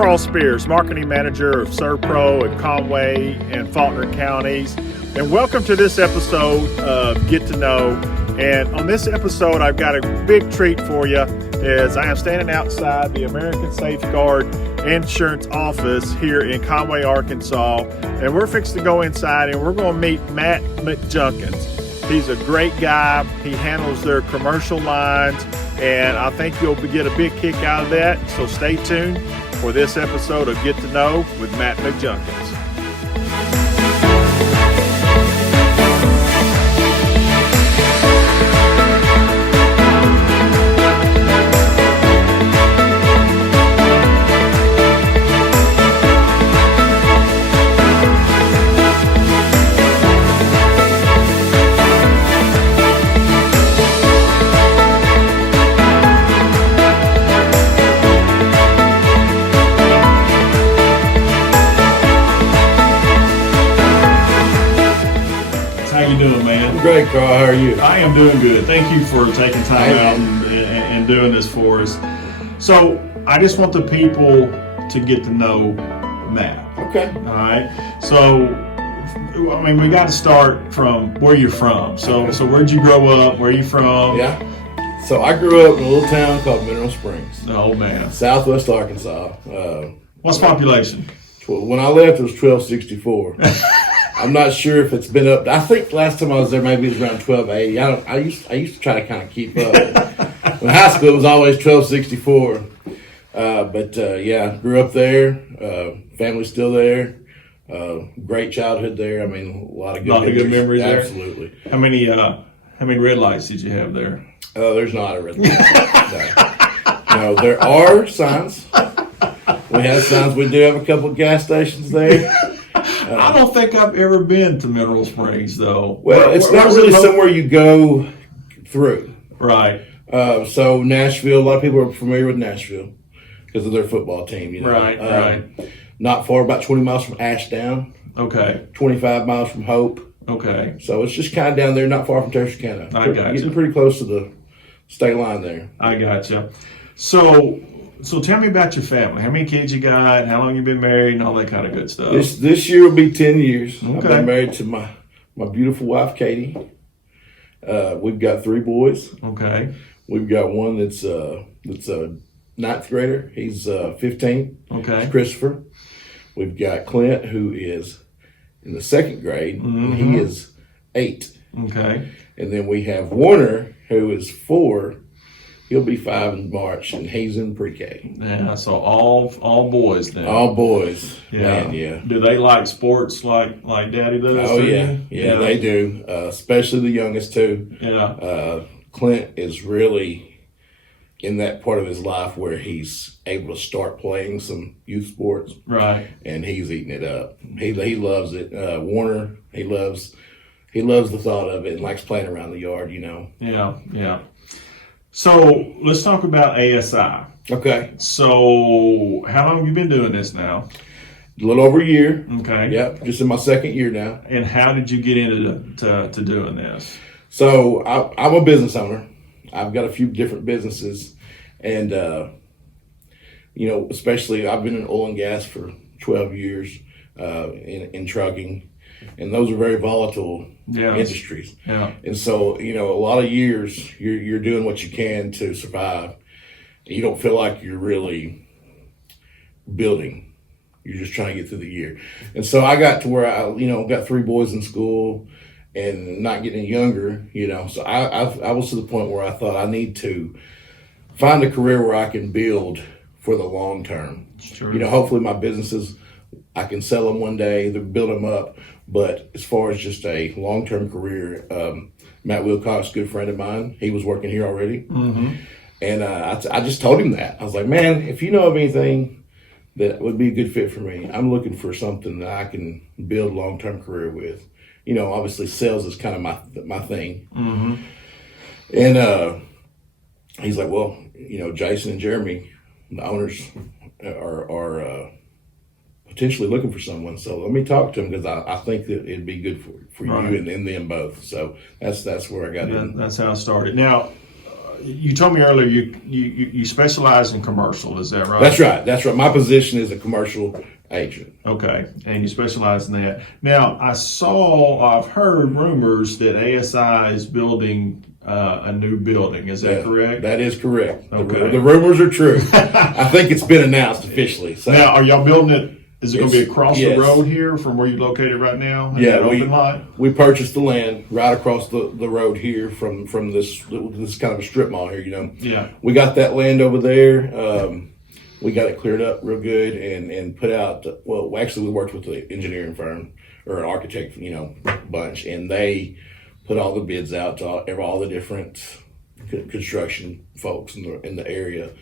Carl Spears, Marketing Manager of SERVPRO of Conway and Faulkner counties. And welcome to this episode of Get to Know. And on this episode, I've got a big treat for you as I am standing outside the American Safeguard Insurance office here in Conway, Arkansas. And we're fixing to go inside and we're going to meet Matt McJunkins. He's a great guy. He handles their commercial lines, and I think you'll get a big kick out of that. So stay tuned for this episode of Get to Know with Matt McJunkins. Great, Carl. How are you? I am doing good. Thank you for taking time out and doing this for us. So I just want the people to get to know Matt. Okay. All right. So, I mean, we got to start from where you're from. So, Okay. So where'd you grow up? Where are you from? Yeah. So I grew up in a little town called Mineral Springs, Oh man. Southwest Arkansas. What's population? When I left, it was 1264. I'm not sure if it's been up. I think last time I was there, maybe it was around 1280. I used to try to kind of keep up. When high school, it was always 1264. Yeah, grew up there. Family's still there. Great childhood there. I mean, a lot of good memories there. Absolutely. How many red lights did you have there? There's not a red light. No, there are signs. We have signs. We do have a couple of gas stations there. I don't think I've ever been to Mineral Springs, though. Well, it's not really somewhere you go through. Right. So Nashville, a lot of people are familiar with Nashville because of their football team. You know? Right. Not far, about 20 miles from Ashdown. Okay. 25 miles from Hope. Okay. So it's just kind of down there, not far from Texarkana. I got you. Getting pretty close to the state line there. I gotcha. So tell me about your family. How many kids you got? How long you been married, and all that kind of good stuff. This year will be 10 years. Okay. I've been married to my beautiful wife, Katie. We've got 3 boys. Okay. We've got one that's a 9th grader. He's 15. Okay. He's Christopher. We've got Clint, who is in the 2nd grade. Mm-hmm. And he is 8. Okay. And then we have Warner, who is 4. He'll be 5 in March, and he's in pre-K. Yeah, so all boys then. All boys. Yeah. Man, yeah. Do they like sports like Daddy does? Oh, too? yeah, they do. Especially the youngest, too. Yeah. Clint is really in that part of his life where he's able to start playing some youth sports. Right. And he's eating it up. He loves it. Warner, he loves the thought of it and likes playing around the yard, you know. Yeah. So let's talk about ASI. Okay. So how long have you been doing this now? A little over a year. Okay. Yep, just in my 2nd year now. And how did you get into to doing this? So I'm a business owner. I've got a few different businesses, and especially I've been in oil and gas for 12 years in trucking, and those are very volatile industries. Yeah. And so a lot of years you're doing what you can to survive. You don't feel like you're really building. You're just trying to get through the year. And so I got to where I got 3 boys in school and not getting younger, So I was to the point where I thought I need to find a career where I can build for the long term. Sure. Hopefully my businesses, I can sell them one day, build them up. But as far as just a long-term career, Matt Wilcox, good friend of mine, he was working here already. Mm-hmm. And I just told him that. I was like, man, if you know of anything that would be a good fit for me, I'm looking for something that I can build a long-term career with. Obviously sales is kind of my thing. Mm-hmm. And he's like, well, Jason and Jeremy, the owners, are potentially looking for someone. So let me talk to him because I think that it'd be good for right. you and them both. So that's where I got in. That's how I started. Now, you told me earlier you specialize in commercial. Is that right? That's right. My position is a commercial agent. Okay, and you specialize in that. Now, I've heard rumors that ASI is building a new building. Is that correct? That is correct. Okay. The rumors are true. I think it's been announced officially. So. Now, are y'all building it? Is it going to be across yes. the road here from where you're located right now? Yeah, we purchased the land right across the road here from this kind of a strip mall here. Yeah. We got that land over there. We got it cleared up real good and put out. Well, actually, we worked with the engineering firm or an architect, bunch, and they put all the bids out to all the different construction folks in the area.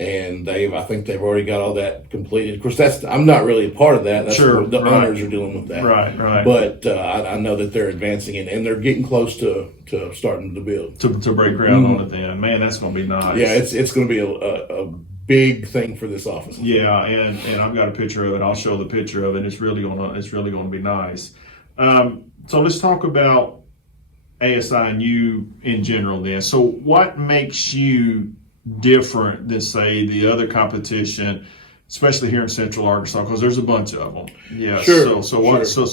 And I think they've already got all that completed. Of course, I'm not really a part of that. That's sure, the right. owners are dealing with that. Right. But I know that they're advancing it, and they're getting close to starting to build. To break ground on it then. Man, that's going to be nice. Yeah, it's going to be a big thing for this office. Yeah, and I've got a picture of it. I'll show the picture of it. It's really going to be nice. So let's talk about ASI and you in general then. So what makes you different than say the other competition, especially here in Central Arkansas, because there's a bunch of them. Yeah. Sure. So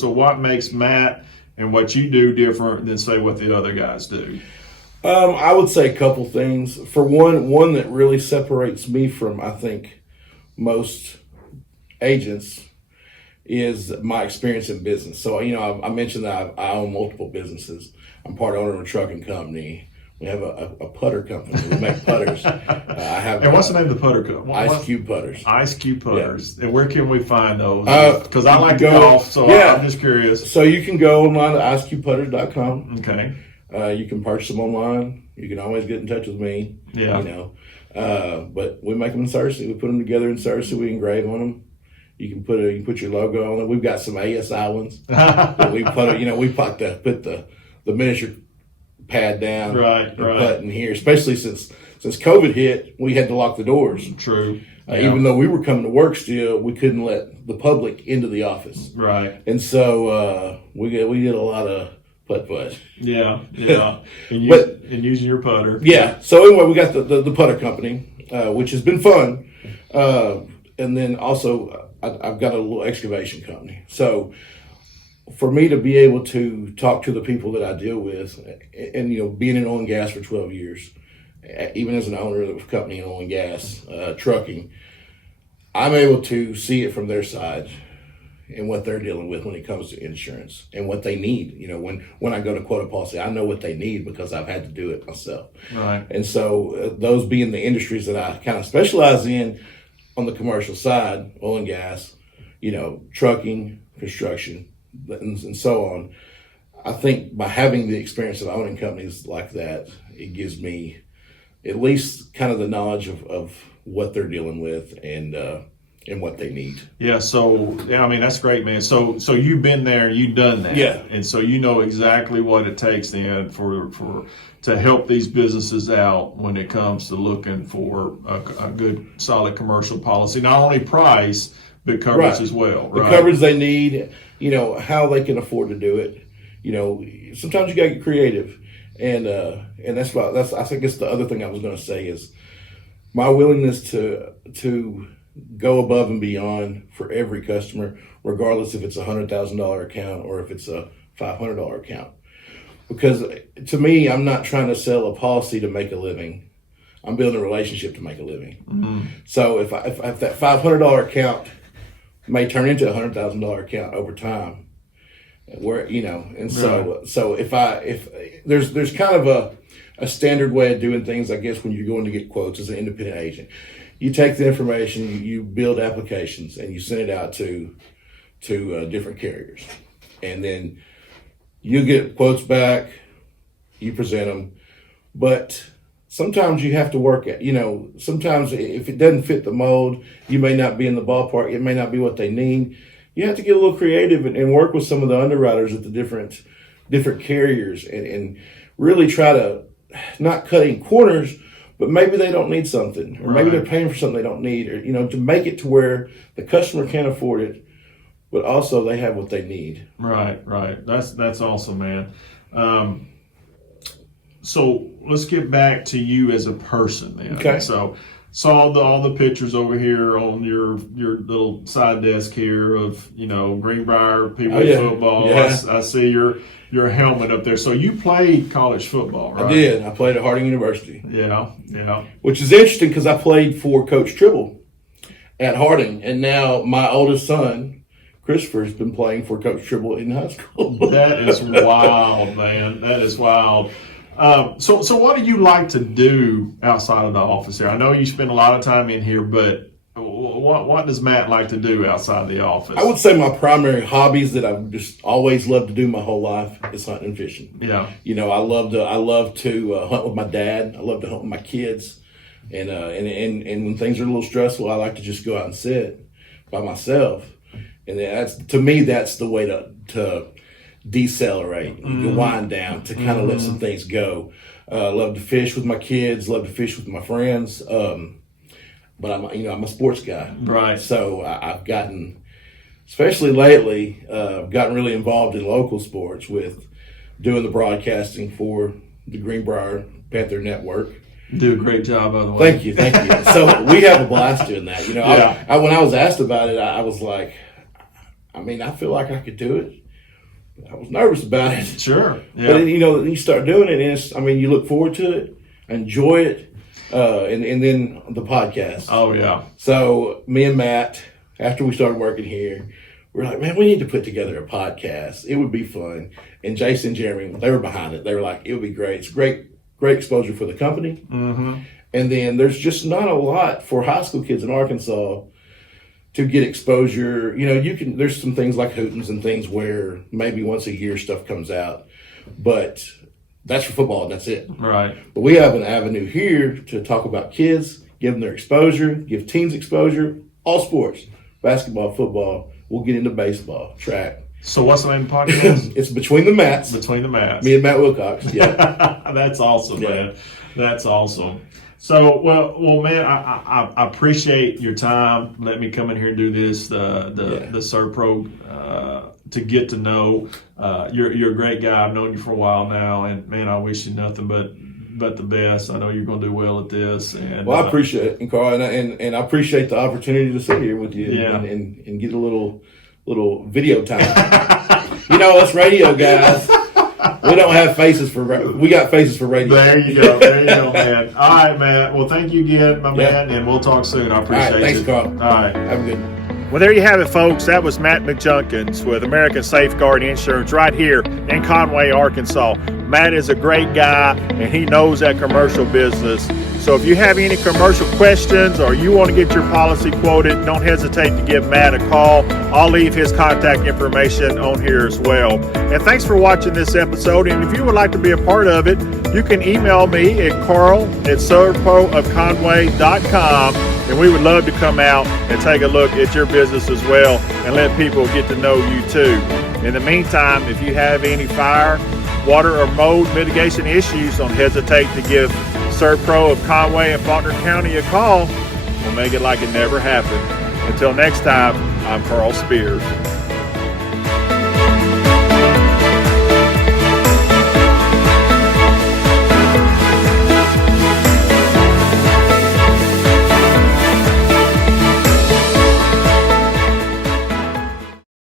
what makes Matt and what you do different than say what the other guys do? I would say a couple things. For one that really separates me from I think most agents is my experience in business. So I mentioned that I own multiple businesses. I'm part owner of a trucking company. We have a putter company. We make putters. And what's the name of the putter company? Ice Cube Putters. Ice Cube Putters. Yeah. And where can we find those? Because I like to golf, so I'm just curious. So you can go online to icecubeputters.com. Okay. You can purchase them online. You can always get in touch with me. Yeah. But we make them in Searcy. We put them together in Searcy. We engrave on them. You can put your logo on it. We've got some ASI ones. That we put the miniature pad down, right. Button here, especially since COVID hit, we had to lock the doors. True. Even though we were coming to work still, we couldn't let the public into the office. Right. And so we did a lot of putt. Yeah. And using your putter. Yeah. So anyway, we got the putter company, which has been fun. And then also I've got a little excavation company. So for me to be able to talk to the people that I deal with, and being in oil and gas for 12 years, even as an owner of a company in oil and gas, trucking, I'm able to see it from their side and what they're dealing with when it comes to insurance and what they need. When I go to quote a policy, I know what they need because I've had to do it myself. Right. And so those being the industries that I kind of specialize in on the commercial side, oil and gas, trucking, construction, and so on. I think by having the experience of owning companies like that, it gives me at least kind of the knowledge of what they're dealing with and what they need. Yeah. So that's great, man. So you've been there, you've done that. Yeah. And so you know exactly what it takes then to help these businesses out when it comes to looking for a good, solid commercial policy. Not only price, but coverage as well. The right? coverage they need, how they can afford to do it. Sometimes you gotta get creative, and that's I think it's the other thing I was going to say is my willingness to go above and beyond for every customer, regardless if it's $100,000 account or if it's a $500 account. Because to me, I'm not trying to sell a policy to make a living. I'm building a relationship to make a living. Mm-hmm. So if that $500 account may turn into a $100,000 account over time, so if there's kind of a standard way of doing things, I guess, when you're going to get quotes as an independent agent, you take the information, you build applications, and you send it out to different carriers, and then you get quotes back, you present them, but sometimes you have to work at, sometimes if it doesn't fit the mold, you may not be in the ballpark, it may not be what they need. You have to get a little creative and work with some of the underwriters at the different carriers and really try to not cutting corners, but maybe they don't need something, or maybe they're paying for something they don't need, or, to make it to where the customer can't afford it, but also they have what they need. Right. That's awesome, man. So let's get back to you as a person then. Okay. So saw all the pictures over here on your little side desk here of, Greenbrier people football. Yeah. I see your helmet up there. So you played college football, right? I did. I played at Harding University. Yeah. Which is interesting because I played for Coach Tribble at Harding, and now my oldest son, Christopher, has been playing for Coach Tribble in high school. That is wild, man. That is wild. So what do you like to do outside of the office here? I know you spend a lot of time in here, but what does Matt like to do outside the office? I would say my primary hobbies that I've just always loved to do my whole life is hunting and fishing. Yeah. I love to hunt with my dad. I love to hunt with my kids. And when things are a little stressful, I like to just go out and sit by myself. And that's the way to decelerate, to wind down, to kind of let some things go. Love to fish with my kids, love to fish with my friends. But I'm a sports guy. Right. So I've gotten, especially lately, gotten really involved in local sports with doing the broadcasting for the Greenbrier Panther Network. Do a great job, by the way. Thank you. So we have a blast doing that. I when I was asked about it, I was like, I feel like I could do it. I was nervous about it. Sure. Yeah. But you start doing it, and you look forward to it, enjoy it, and then the podcast. Oh yeah. So me and Matt, after we started working here, we're like, man, we need to put together a podcast. It would be fun. And Jason and Jeremy, they were behind it. They were like, it would be great. It's great exposure for the company. Mm-hmm. And then there's just not a lot for high school kids in Arkansas to get exposure. There's some things like Hootens and things where maybe once a year stuff comes out, but that's for football and that's it. Right. But we have an avenue here to talk about kids, give them their exposure, give teens exposure, all sports, basketball, football. We'll get into baseball, track. So what's the name of the podcast? It's Between the Mats. Between the Mats. Me and Matt Wilcox. Yeah. That's awesome, man. That's awesome. So, well, man, I appreciate your time. Let me come in here and do this, the SERVPRO, to get to know. You're a great guy. I've known you for a while now, and man, I wish you nothing but the best. I know you're going to do well at this. And well, I appreciate it, Carl, and I appreciate the opportunity to sit here with you and get a little video time. Us radio guys. We don't have faces we got faces for radio. There you go, man. All right, man. Well, thank you again, my man, and we'll talk soon. I appreciate it. Thanks, Carl. All right. Have a good one. Well, there you have it, folks. That was Matt McJunkins with American Safeguard Insurance right here in Conway, Arkansas. Matt is a great guy, and he knows that commercial business. So if you have any commercial questions or you want to get your policy quoted, don't hesitate to give Matt a call. I'll leave his contact information on here as well. And thanks for watching this episode. And if you would like to be a part of it, you can email me at carl@servproofconway.com. And we would love to come out and take a look at your business as well and let people get to know you too. In the meantime, if you have any fire, water, or mold mitigation issues, don't hesitate to give SERVPRO of Conway and Faulkner County a call. We'll make it like it never happened. Until next time, I'm Carl Spears.